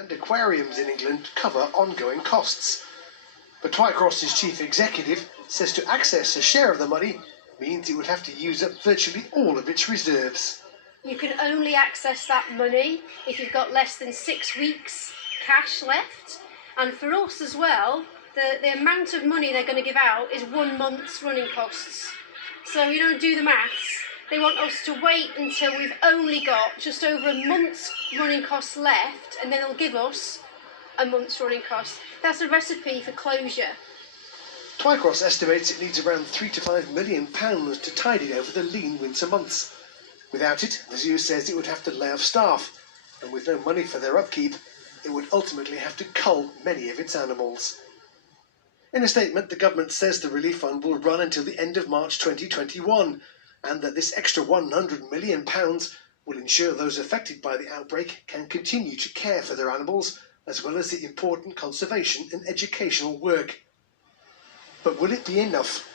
And aquariums in England cover ongoing costs. But Twycross's chief executive says to access a share of the money means it would have to use up virtually all of its reserves. You can only access that money if you've got less than 6 weeks cash left. And for us as well, the amount of money they're going to give out is 1 month's running costs. So do the maths. They want us to wait until we've only got just over a month's running costs left, and then they'll give us a month's running cost. That's a recipe for closure. Twycross estimates it needs around £3 to £5 million to tide it over the lean winter months. Without it, the zoo says it would have to lay off staff, and with no money for their upkeep, it would ultimately have to cull many of its animals. In a statement, the government says the relief fund will run until the end of March 2021, and that this extra £100 million will ensure those affected by the outbreak can continue to care for their animals, as well as the important conservation and educational work. But will it be enough?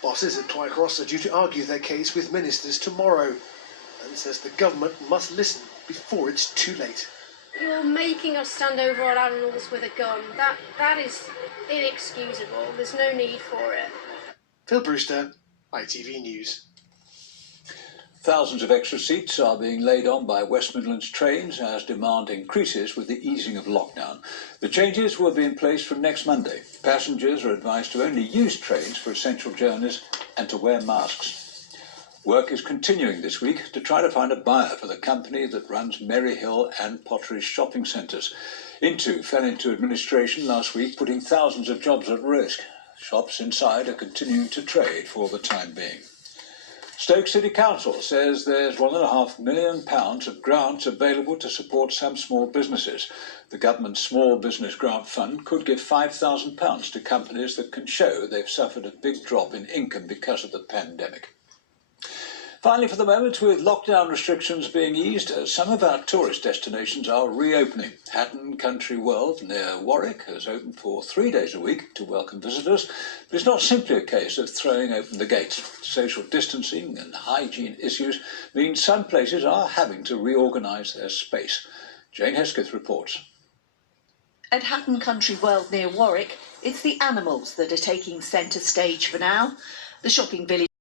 Bosses at Twycross are due to argue their case with ministers tomorrow, and says the government must listen before it's too late. You're making us stand over our animals with a gun. That is inexcusable. There's no need for it. Phil Brewster, ITV News. Thousands of extra seats are being laid on by West Midlands trains as demand increases with the easing of lockdown. The changes will be in place from next Monday. Passengers are advised to only use trains for essential journeys and to wear masks. Work is continuing this week to try to find a buyer for the company that runs Merry Hill and Potteries shopping centres. Intu fell into administration last week, putting thousands of jobs at risk. Shops inside are continuing to trade for the time being. Stoke City Council says there's £1.5 million of grants available to support some small businesses. The government's Small Business Grant Fund could give £5,000 to companies that can show they've suffered a big drop in income because of the pandemic. Finally, for the moment, with lockdown restrictions being eased, some of our tourist destinations are reopening. Hatton Country World near Warwick has opened for 3 days a week to welcome visitors, but it's not simply a case of throwing open the gates. Social distancing and hygiene issues mean some places are having to reorganise their space. Jane Hesketh reports. At Hatton Country World near Warwick, it's the animals that are taking centre stage for now. The shopping village